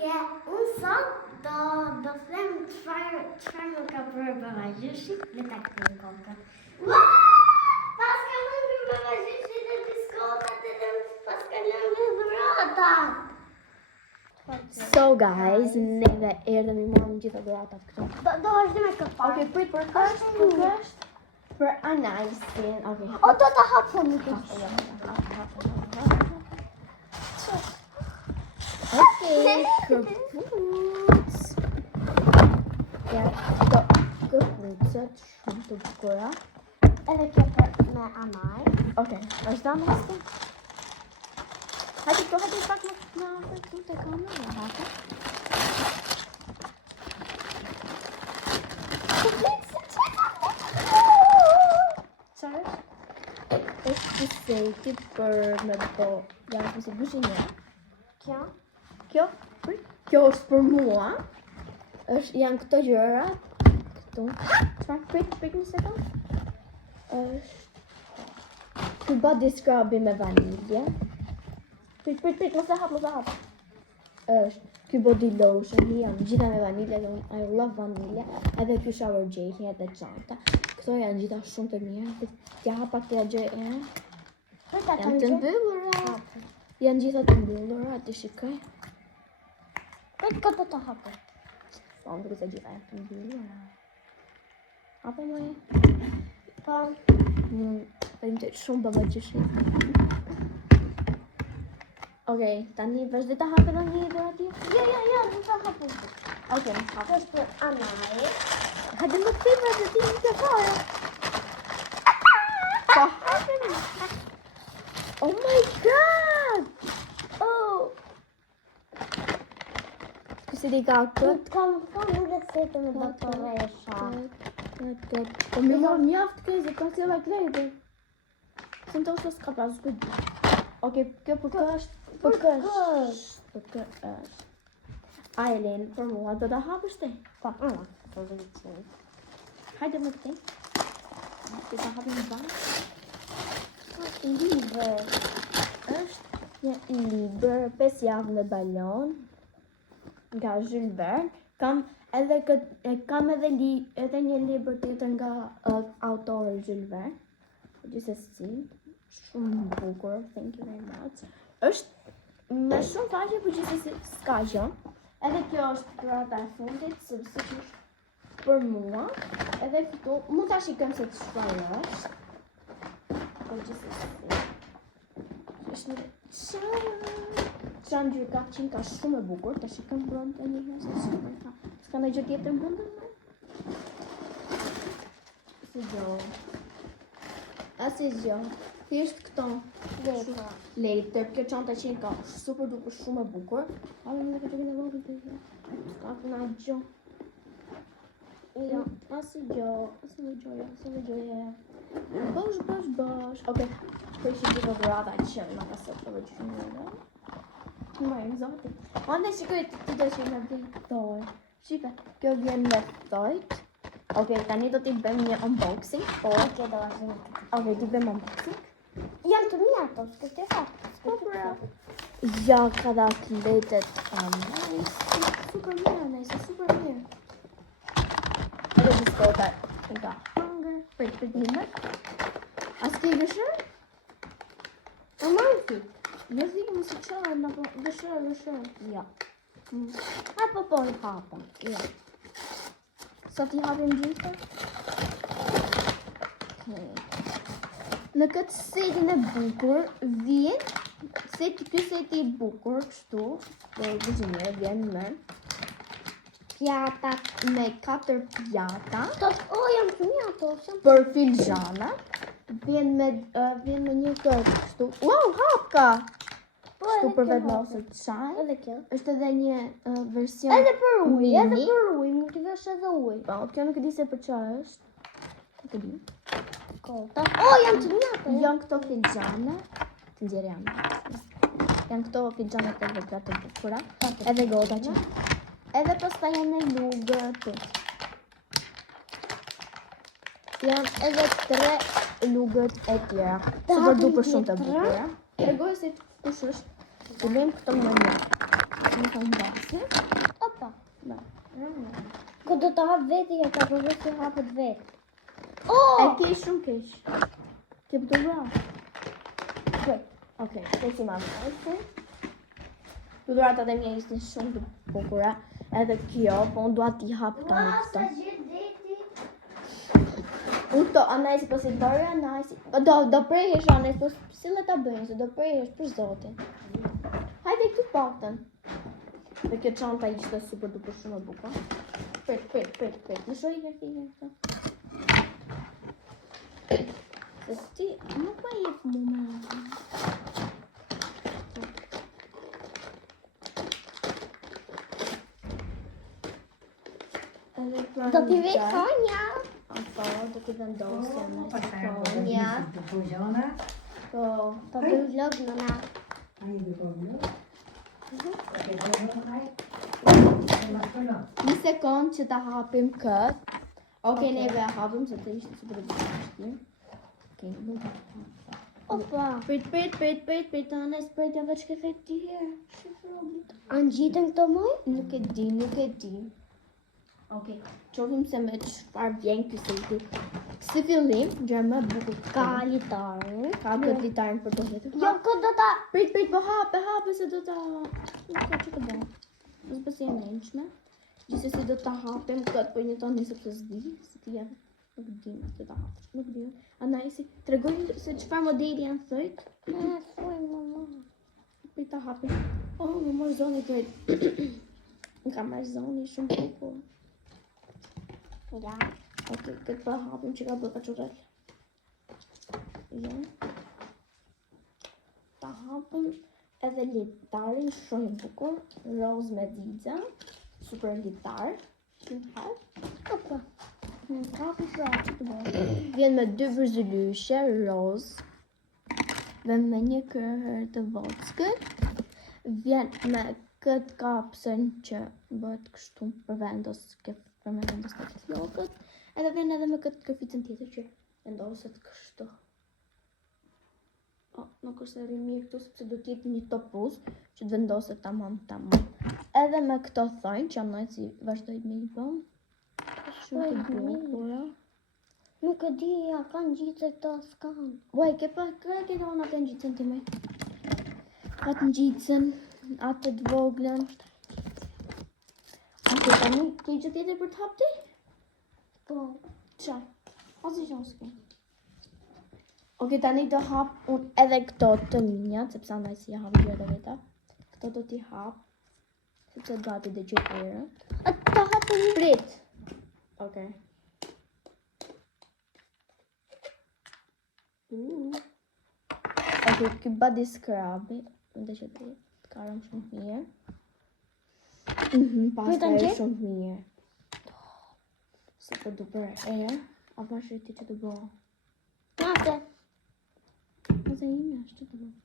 pyetje, unë sot do them çfarë më ka bërë babazhyshi dhe ta kthej kokën. Pas ka lënë babazhyshi dhe biskotat edhe pas ka lënë dhuratat. So guys, neve erdhëm i morëm gjitha dhuratat këtu. Do vazhdoj me këtë parë. Okej, prit për kësht, për anajsin. Okej. O, do ta hapëm një Okej, këpuc. Ja, këto këpucët shumë të bukura. Edhe kjo me anaj. Okej, është da mësë? Hajde pak më afër këtu te kamera, hajde. Çfarë? Është seti për me bo, ja si buzhinë. Kjo është për mua. Janë këto gjëra. Këtu. Çfarë? Prit një sekond. Është ky body scrub me vanilje. Prit, mos e hap. Është ky body lotion, janë gjitha me vanilje, dhe I love vanilje. Edhe ky shower gel, edhe çanta. Këto janë gjitha shumë të mira. T'ja hapa këto gjë e. Janë të mbyllura. Janë gjitha të mbyllura, ti shikoj. Këtë do ta hapë. Po, ndërkohë se gjitha janë të mbyllura. Apo më e? Po. Faleminderit shumë babazhyshi. Okej, tani vazhdo ta hapë edhe një dhuratë tjetër. Jo, do ta hapë. Okej, mos hap. Është për anaj. Hajde më të vazhdo ti të fare. Po hapeni. Oh my god! Oh! Kësi di ka këtë? Kam thonë edhe se të me doktoresha. Po me mjaft këzi, ka cila klejtë. Se në të është s'ka pas këtë. Okej, kjo për kë është? Për kë është? Aileen, për mua, do ta hapësh ti? Po, po do të thënë. Hajde më këtej. Ti ta hapim në banë? Libër. Është një libër 5 javë në balon nga Jules Verne. Kam edhe një libër tjetër nga autori Jules Verne. Gjithsesi, shumë bukur, thank you very much. Është me shumë faqe, por gjithsesi s'ka gjë. Edhe kjo është dhurata e fundit, sepse është për mua. Edhe këtu mund ta shikojmë se çfarë është. Po gjithsesi. Është një çan gjykatçin ka shumë e bukur, ta shikojmë brenda të një herë se çfarë ka. S'ka ndonjë gjë tjetër brenda? Si gjë. Asgjë. Thjesht këto letër, kjo çanta që ka super duper shumë e bukur. Hajde më këtë gjë vogël të gjë. Ka këna gjë. Jo, asgjë. Bosh. Okej. Për që gjithë dhurata që nga ka sot të vëqë shumë në. Më e mëzoti. Ande shikoj ti do që nga bëjnë thoj. Shika, kjo vjen me thojt. Okej, tani do t'i bëjmë një unboxing. Okej, do vazhdojmë. Okej, t'i bëjmë unboxing. Janë të mira ato, s'kështë e fat. Po bra. Ja, ka da kletet. Super mirë. Edhe biskota nga Hunger. Për një. As ke gëshër? Romantik. Jo zikë më së qarë, në po gëshër. Ja. Po i hapëm. Ja. Sot i hapim gjithë? Në këtë setin e bukur vjen ky seti i bukur kështu, për guzhinere vjen me pjata, me 4 pjata. Janë të mira ato. Për filxhana vjen me një kërë kështu. Wow, hapka! Kështu për vendosur çaj. Edhe kjo. Është edhe një version Edhe për ujë, mini. nuk t'i vesh edhe ujë. Po, kjo nuk e di se për çfarë është. Nuk e di. Kota. Janë të mira ato. Janë këto filxhane, të nxjerrë janë. Janë këto filxhane të vogla të bukura, edhe gota që. Edhe pastaj janë lugë të. Janë edhe 3 lugët e tjera. Super duper shumë të bukura. Tregoj se kush është. Të bëjmë këto më një. Më kanë basi. Opa. Da. Ku do të hap veti ata, po vetë si hapet vetë. E ke shumë keq. Ke për të bra. Okej, të si mamë. Dhurat atë mja ishte shumë të bukura. Edhe kjo, po unë dua t'i hap tani këto. Unë to, anajsi po si bërë, anajsi. Do prejesh anajsi, po si le ta bëjnë, se do prejesh për zotin. Hajde këtu paktën. Dhe kjo çanta ishte super duper shumë e bukur. Prit. Në shoj i këto. Se ti nuk ma jep mu me. Do t'i vetë thonja. Po, do t'i vendosja në Po, Po, po bëjmë vlog nëna. një sekund që ta hapim këtë. Okej, neve e hapim se të ishte super duper shtim. Okej, nuk hapim. Opa. Prit, Anes, prit, ja veç ke tjerë. A ngjiten këto moj? Nuk e di. Okej, qofim se me çfarë vjen ky seti. Si fillim, gjë më e bukur Ka litarë. Ka këtë litarin për të hetur. Jo, ku do ta... Prit, po hape se do ta... Nuk ka që të bëjmë. Nësë pësi e menqme. Gjithsesi do ta hapim këtë për një tonë sepse s'di. Si ti janë. Nuk di se ta hapësh. Nuk di. Anajsi, tregoj se çfarë modeli janë thojt. Thuaj mama. Prit ta hapim. Oh, më mor zoni prit. Më ka marrë zoni shumë bukur. Ja. Okej, këtë pa hapim që ka bërë kachurel. Ja. Ta hapim edhe litarin shumë i bukur. Roz me diza. Super litar. Opa. Vjen me 2 vërzëlyshe, roz. Vjen me një kërhër të vockët. Vjen me këtë kapsën që bëhet kështu për vendos të flokët. Edhe vjen edhe me këtë këficën tjetër që vendoset kështu. Nuk është e mirë këtu sepse do t'jetë një topuz që të vendoset tamam. Edhe me këto thonjë që anajsi vazhdoj me i bëm. Shumë të bukura. Nuk e di, a kanë gjitse këto s'kan. Uaj, ke donë atë ngjitsen ti me. Atë ngjitsen, atë të voglën. Okej, tani, ke gjë tjetër për të hap ti? Po. Çaj. Ose që s'ke. Okej, tani do hap unë edhe këto të minjat, sepse andaj si ja hap gjë edhe veta. Këto do t'i hap, sepse do ati dhe gjë erë. A të hapë një? Prit. Okej. Okej, ky body scrub-i, ndë që të karëm shumë mirë. Pasta e shumë mirë. Super duper erë. A bashkë ti që të bëhë? Nate. Ose ime është që të bëhë.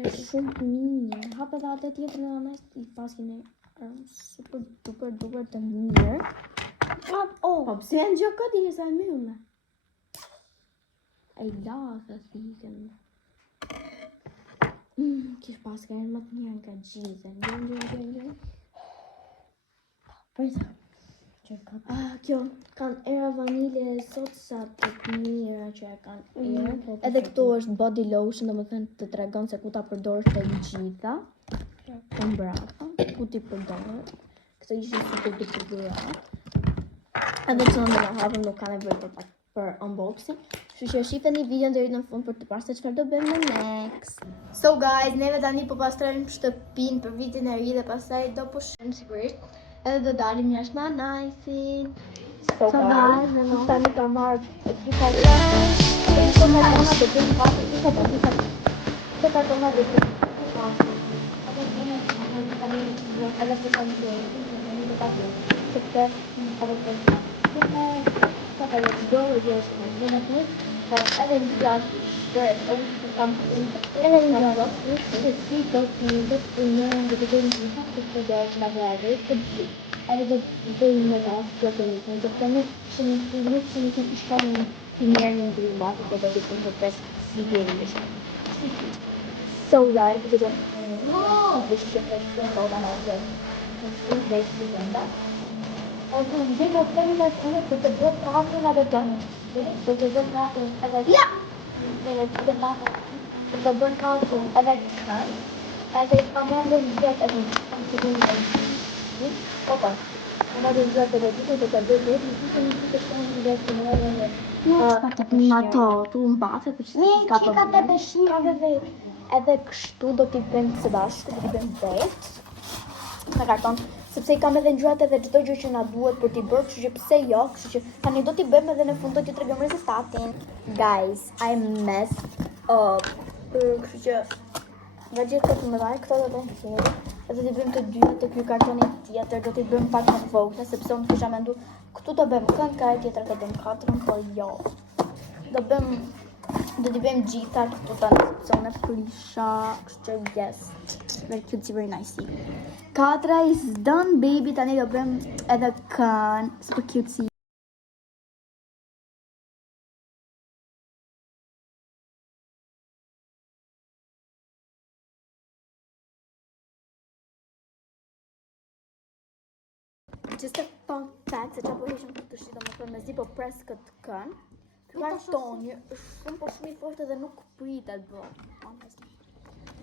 E shumë mirë. Hapë edhe atë tjetër në anës i paskin e super duper të mirë. Po, pëse janë gjë këtë i sa e myme? E la të thikën. Kish paska e më të mirë nga gjithë. Gjë. Përsa. Kjo, kanë era vanilje sot sa të mira që e kanë erë. Edhe këtu është body lotion, domethënë të tregon se ku ta përdorësh të gjitha. Të mbrapa, ku ti përdorë. Këto ishin super duper dhurat. Edhe që në më hapëm nuk ka nevojë për unboxing. Kështu që shifeni videon deri në fund për të parë se çfarë do bëjmë në next. So guys, neve tani po pastrojmë shtëpinë për vitin e ri dhe pastaj do pushojmë sigurisht. Edhe do dalim jashtë me Anajsin. So guys, tani ka marrë dy kartona dhe bëjmë pasë dy kartona dhe bëjmë pasë. Edhe të kanë sepse edhe të dorë dhe është në edhe në gjatë edhe në gjatë se si do të një dhe të bëjmë gjitha të të dorë në vlerë të bëjmë edhe do të bëjmë në rrasë të bëjmë do të në që në të një që në të shkonë të njerë në bëjmë batë të do të të përpes si gjeri në shumë. So right, because this is all that I did. It's basically done that. And then they got them like with the good talking at the gun. So the good talking and like yeah. The good talking and like and they come in and get something like okay. Ma to, tu mbase për çka ka të peshime edhe kështu do t'i bëjmë së bashku, do t'i bëjmë vet në karton, sepse I kam edhe ngjyrat edhe çdo gjë që na duhet për t'i bërë, kështu që pse jo, kështu që tani do t'i bëjmë edhe në fund do t'i tregojmë rezultatin. Guys, I messed up. Kështu që nga gjithë këto më dhaj, këto do të heri. Edhe t'i bëjmë të dyja të ky kartoni tjetër, do t'i bëjmë pak më vogla, sepse unë kisha menduar këtu do bëjmë kënd, ka tjetër do bëjmë katërën, po jo. Do t'i bëjmë gjitha këtu tani, sepse unë prisha, kështu që yes. Very cute, very nice. Katra is done, baby. Tani do bëjmë edhe kënd, super cute. Just a fun fact, se çapo heshëm këtë shi domethënë mezi po pres këtë kënd. Ky kartoni është shumë po shumë I fortë dhe nuk pritet bro.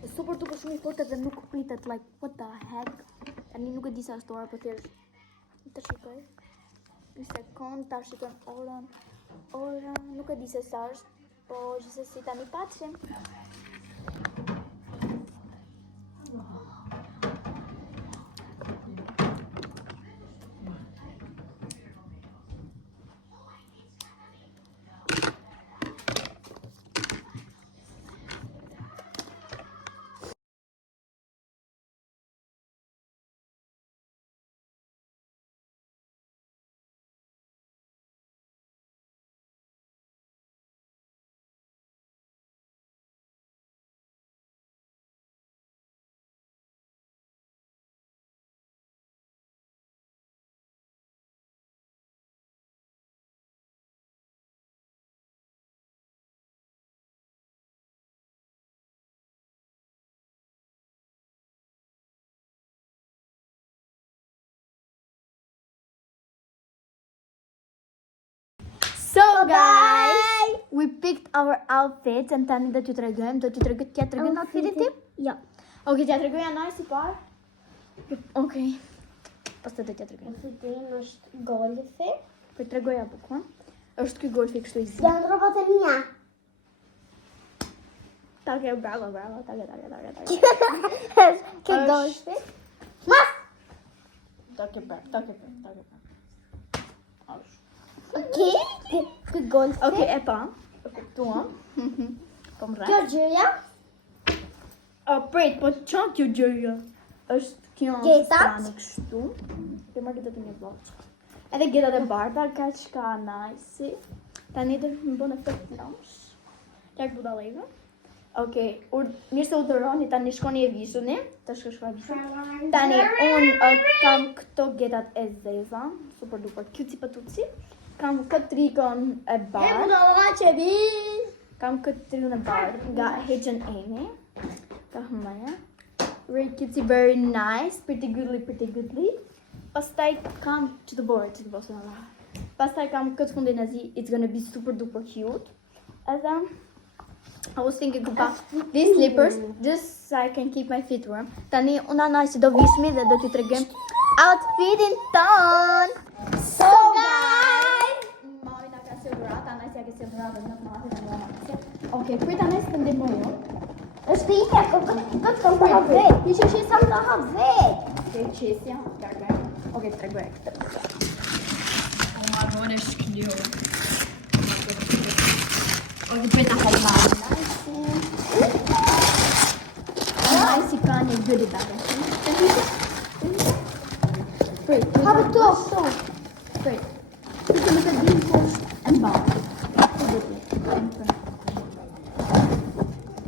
Është super duper shumë I fortë dhe nuk pritet, like what the heck. Tani nuk e di sa është ora, po thjesht të shikoj. Një sekond, ta shikojm orën. Ora nuk e di se sa është, po gjithsesi tani paçim. So guys, we picked our outfits and tani do t'ju tregojmë, do t'ju tregoj outfitin tim? Jo. Okej, t'ja tregoj anaj si parë. Okej. Pastaj do t'ja tregoj. Outfitin është golfi. Po tregoja bukun. Është ky golfi kështu I zi. Janë rrobat e mia. Take, bravo. Take. Ke golfi? Mas! Take. Okej. Ky golfi. Okej, e pa. E kuptuam. Po më Kjo rreth. gjëja. Prit, po çan kjo gjëja? Është kjo Getat? stani kështu. Ke marrë këtë një botë. Edhe getat e barta, kaq ka nice. Tani do më bën efekt flash. Jak budallëve. Okej, mirë se udhëroni, tani shkoni e vishuni. Të shkoj vishun. Tani un kam këto getat e zeza, super duper cute patuci. Kam këtë trikon e bardhë. budalla bi. Kam këtë trikon e bardhë nga H&M. Ka hëmaja. Very cute, very nice, pretty goodly. Pastaj kam që të bërë së në la. Pastaj kam këtë fundin e zi, it's gonna be super duper cute. Edhe I was thinking about these slippers just so I can keep my feet warm. Tani unë anaj që do vishmi dhe do t'ju tregojm outfitin ton. So guys, mami na ka sigurat, anaj si ja ke sigurat dhe nuk marrë në mama. Okej, prit anaj së të ndihmoj unë. Është ija, këtë kam për vet. Ju që sam të ha vet. Okej, qesja, tregoj. Okej, tregoj këtë. Marrone shkljo. Okej, prit na halma. Nice ka një goodie bag. Prit. Hapë to. Prit. Këtë më të dim që është e mbarë.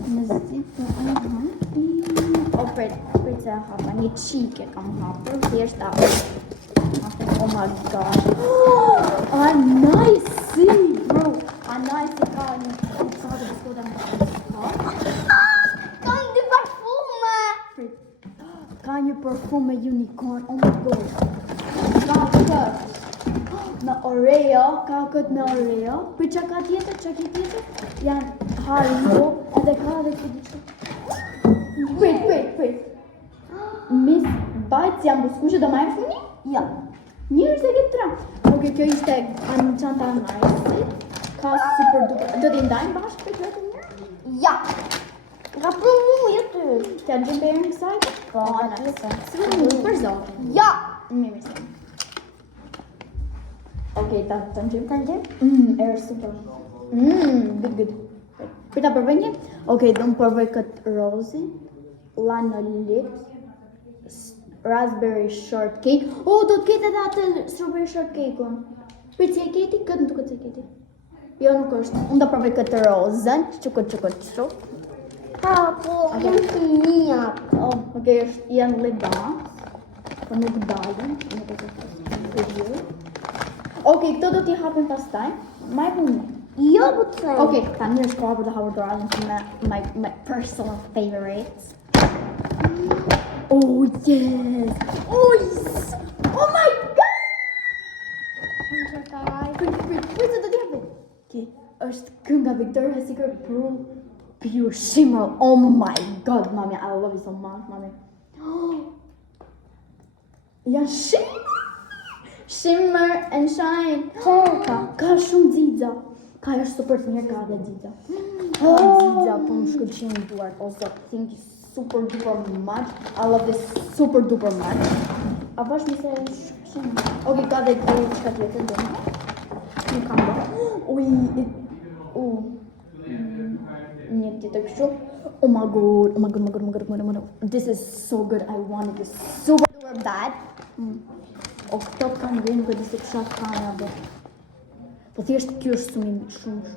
Në zitë, O, prit se hapa, një qike kam hapër, thjesht ta. Oh my god. Oh, nice, bro. A nice ka një sa të biskota më të parfum me unicorn. Oh my god. Ka këtë me Oreo, ka këtë me Oreo. Për që ka tjetër? Janë Haribo, edhe ka edhe këtë. Wait. Miss Bites janë buskuqe do majmë funi? Ja. Njërë se këtë tra. Okej, kjo ishte çanta e Nice. Ka super duper. Do t'i ndajmë bashkë për këtë njërë? Ja. Nga prumu e ty. T'ja gjim për në kësaj? Po, nëse. Si vë një për zonë? Ja. Mirë se. Okej, ta gjim? Erë super. Good. Për ta përvej një? Okej, do më përvej këtë rozi. Lanolip. Raspberry shortcake. Oh, do të ketë edhe atë strawberry shortcake-un. Për që e keti? Këtë në duket se keti. Jo, nuk është. Unë do provoj këtë rozën. Çu. Ha, po, janë të mia. Okej, janë ledas. Po nuk dalin. Okej, këto do t'i hapim pastaj. Ma e punë. Jo, po të thënë. Okej, tani është koha për të hapur doradën me my personal favorites. Oh yes! Oh my god! Prit, do t'i hapim. Okej, është kënga Victoria's Secret Pure Shimmer. Oh my god, mami, I love you so much, mami. Janë Shimmer and Shine. Ka shumë xixa. Ka është super të mirë, ka dhe xixa. Ka xixa, po më shkëlqen duart. Also, thank you super duper much. I love this super duper much. A vash mi se shkëlqen. Okej, ka dhe këtë çka tjetër do. Nuk kam bërë. Një tjetër kështu. Oh my god. This is so good. I wanted this super duper bad. O këto kanë dhe nuk e di se këshat kanë abë. Po thjesht kjo është shumë i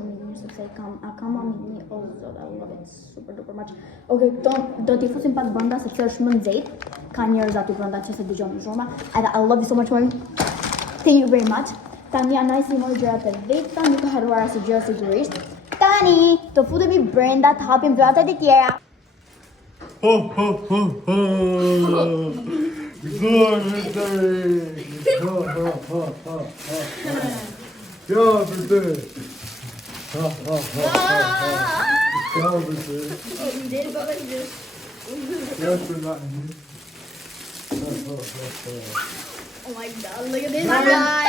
mirë, sepse a kam mami një, oh zot, I love it super duper much. Okej, këto do t'i fusim pak brenda sepse është më nxehtë. Ka njerëz aty brenda që se dëgjon në zhurma. Edhe I love you so much, mami. Thank you very much. Tani janë nice i mojë gjërat e veta, nuk ka haruar asë gjë sigurisht. Tani, të futemi brenda të hapim dhuratat e tjera. Ja, bitte. Ja, bitte. Ja, ich bin da. Oh my god, look at this guy.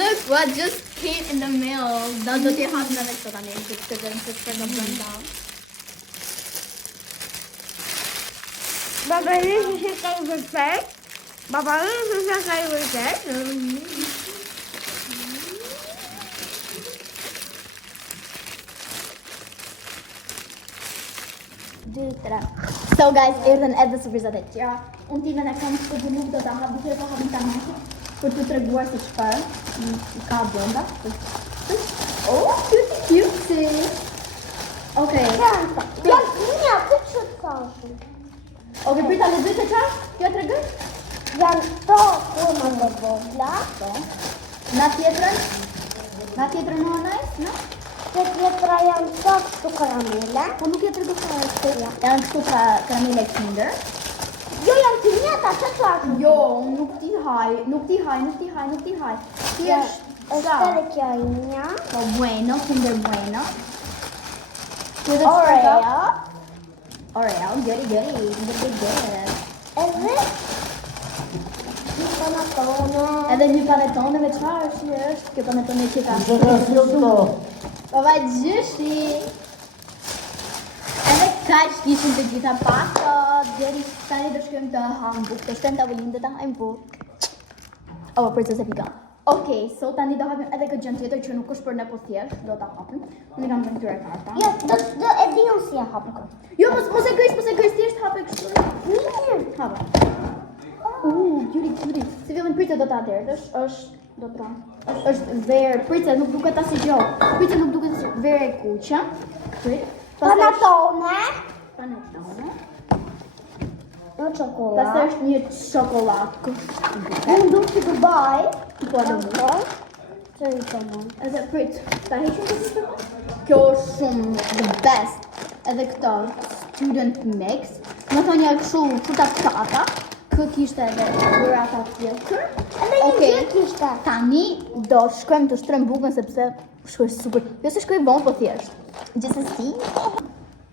Look what just came in the mail. Do t'i hap në vetë tani, që të në brenda. Baba, this is your favorite pet. Baba, this is your favorite pet. So guys, erdhen edhe surprizat e tjera. Unë timen e kam të nuk do të hap, duke e po hapin të nashë, për të treguar se çfarë ka brenda. Oh, cute. Okej. Ja, mia, të që të thashë. Okej, prita në dy se qarë? Jo të regën? Janë to forma në vogla. Na tjetrën në nice, no? Të tjetra janë to këtu karamele. Po nuk e të regën fare. Janë këtu karamele Kinder. Jo, janë të njëta, që të thashë? Jo, nuk ti haj. Ti është edhe kjo i mia. Po bueno, Kinder bueno. Oreo, gjeri. Edhe një panatone. Edhe një panetone me çfarë është? Kjo panetone që ka. Po vaj gjyshi. Edhe kaq kishin të gjitha pak. Deri tani do shkojmë të ham buk. Të shtem tavolinë dhe të hajmë buk. Oh, princesa pika. Okej, so tani do hapim edhe këtë gjë tjetër që nuk është për ne po thjesht, do ta hapim. Unë kam këtyre karta. Jo, do e di unë si e hapë këtë. Jo, mos e gëj, thjesht hape kështu. Mirë. Hape. Cutie. Si vjen pritë do ta atëherë, është verë, pritë nuk duket asnjë gjë. Pritë nuk duket asnjë verë e kuqe. Panatone. Në çokoladë. Pastaj është një çokoladë. Unë du që të baj. Po do më. Që i të mund. Edhe prit, ta heqim këtë të më? Kjo është shumë the best. Edhe këto, student mix. Më thonë ja kështu fruta pjata. Kë kishte edhe burrata tjetër. Edhe një gjë kishte. Tani do shkojmë të shtrojmë bukën sepse shkoj super. Jo se shkoj vonë, po thjesht. Gjithsesi.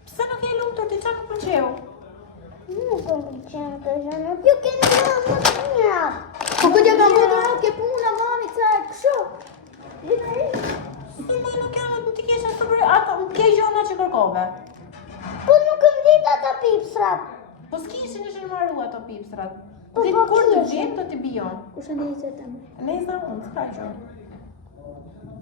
Pse nuk je lumtur ti çfarë nuk pëlqeu? Nuk më pëlqen të gjëra. Ju keni më të mira. Po këtë ja kam bërë ke puna mami ca kështu. Si më nuk jam të ti kesh ashtu për ato ke gjona që kërkove. Po nuk më dit ata pipsrat. Po s'kishin ishin marru ato pipstrat. Po, Dhe po, kur të kishin. vjen do t'i bijon. Kush e ndjej të më? Nëse unë s'ka gjë.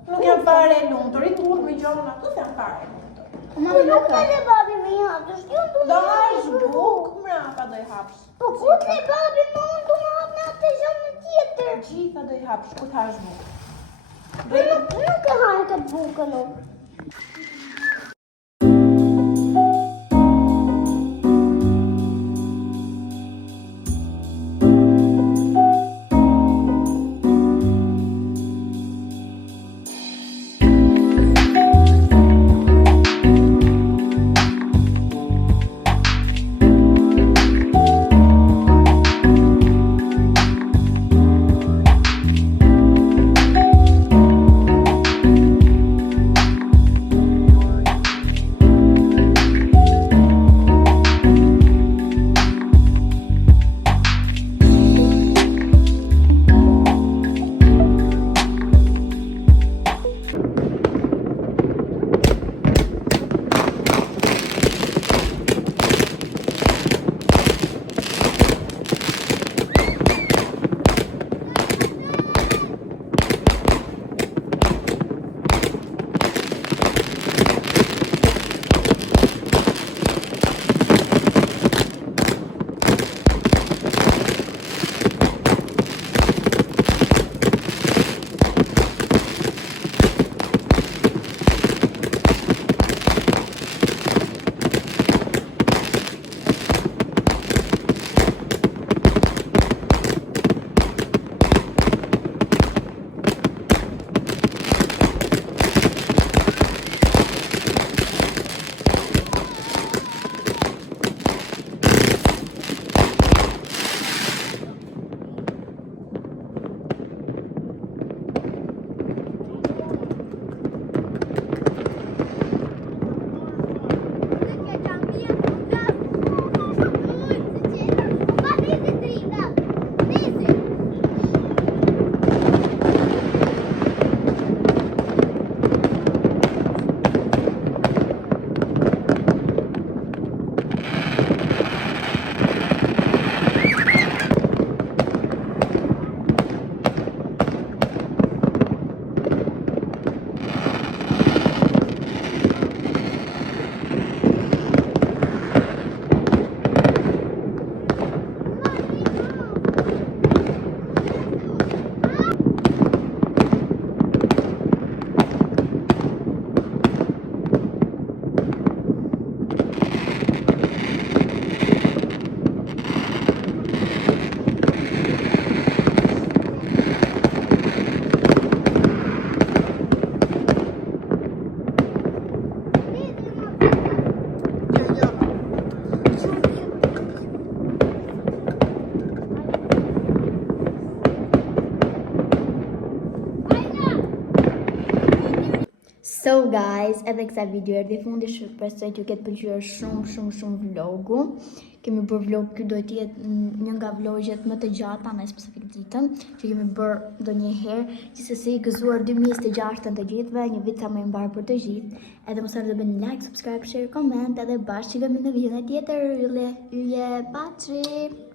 Nuk jam fare e lumtur, i tur me gjona, tu jam fare e lumtur. Po mami Nuk nuk ka ka. dhe babi me hapë, ju du Do hash buk, mrapa do i hapsh. Po ku të babi më unë du më hapë në atë gjënë tjetër. Gjitha do i hapsh, ku t'hash buk. Po nuk e hajë këtë bukën unë. So guys, edhe kësa video erdhi fundi, shpresoj t'ju ketë pëlqyer shumë vlogu. Kemi bërë vlog, ky do të jetë një nga vlogjet më të gjata në specifik ditën që kemi bërë ndonjëherë. Gjithsesi, gëzuar 2026 të gjithëve, një vit sa më i mbar për të gjithë. Edhe mos harroni të bëni like, subscribe, share, comment, edhe bashkë që vemi në videon tjetër. Yje, patri!